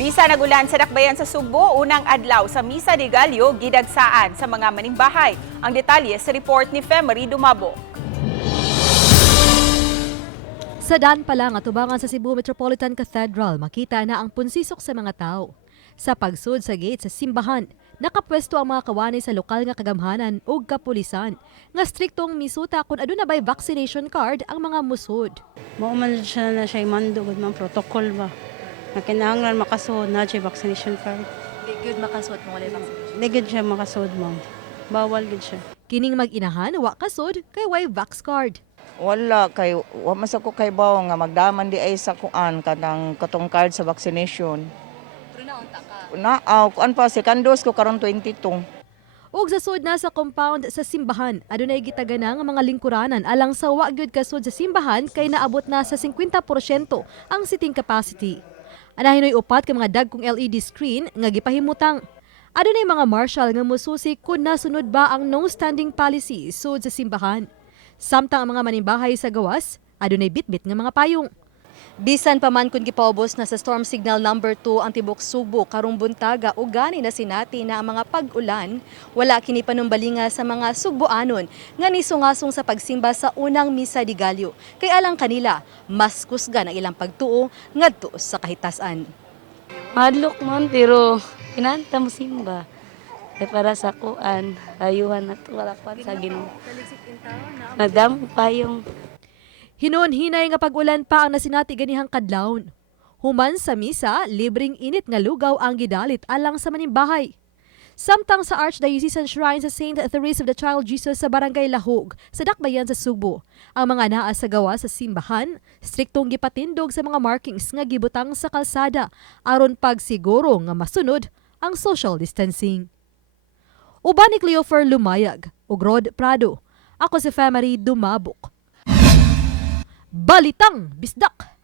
Bisa nagulan sa dakbayan sa Subo, unang adlaw sa Misa de Gallo, gidagsaan sa mga manimbahay. Ang detalye sa report ni Femery Dumabo. Sa daan pa lang atubangan sa Cebu Metropolitan Cathedral, makita na ang punsisok sa mga tao. Sa pagsud sa gate sa simbahan, nakapwesto ang mga kawani sa lokal nga kagamhanan ug kapulisan nga striktong misuta kung aduna bay vaccination card ang mga musod. Mao man siya na siya mando gud man protocol ba. Na kinahanglan makasuod na siya vaccination card. Di good makasuot mo wala vaccination. Di gud siya makasuod ma'am. Bawal gud siya. Kining mag-inahan wa kasud kay way vax card. Wala kay wa man sa ko kay bawo nga magdaman di ay sa kuan kanang katong card sa vaccination. Pero naunta ka. Na kuan pa second dose ko karon 22. Ug sa sud na sa compound sa simbahan, adunay gitagana nga mga lingkuranan alang sa wa gyud kasud sa simbahan kay naabot na sa 50% ang seating capacity. Anahinoy upat ka mga dagkong LED screen nga gipahimutang. Adunay mga marshal nga mususi kung nasunod ba ang no standing policy sud sa simbahan. Samtang ang mga manimbahay sa gawas, adunay bitbit nga mga payong. Bisan pa man kung gipaubos na sa storm signal number 2 ang tibok Subo karong buntaga ug gani na sinati na ang mga pag-ulan, wala kini panumbalinga sa mga Sugboanon nga nisungasong sa pagsimba sa unang Misa de Gallo. Kay alang kanila, mas kusgan ang ilang pagtuo ngadto sa kahitasan. Madlok man, pero kinanta mo simba. Kaya para sa kuan, ayuhan na ito, wala pa sa Ginoo. Madam pa yung Hinon hinay nga pag-ulan pa ang nasinati ganihang kadlawon. Human sa misa, libreng init nga lugaw ang gidalit alang sa manimbahay. Samtang sa Archdiocesan Shrine sa St. Therese of the Child Jesus sa Barangay Lahog, sa dakbayan sa Subo, ang mga naa sa gawa sa simbahan, striktong gipatindog sa mga markings nga gibutang sa kalsada aron pagsiguro nga masunod ang social distancing. Uban ni Cleofer Lumayag, ug Rod Prado. Ako si Femery Dumabok. Balitang Bisdak!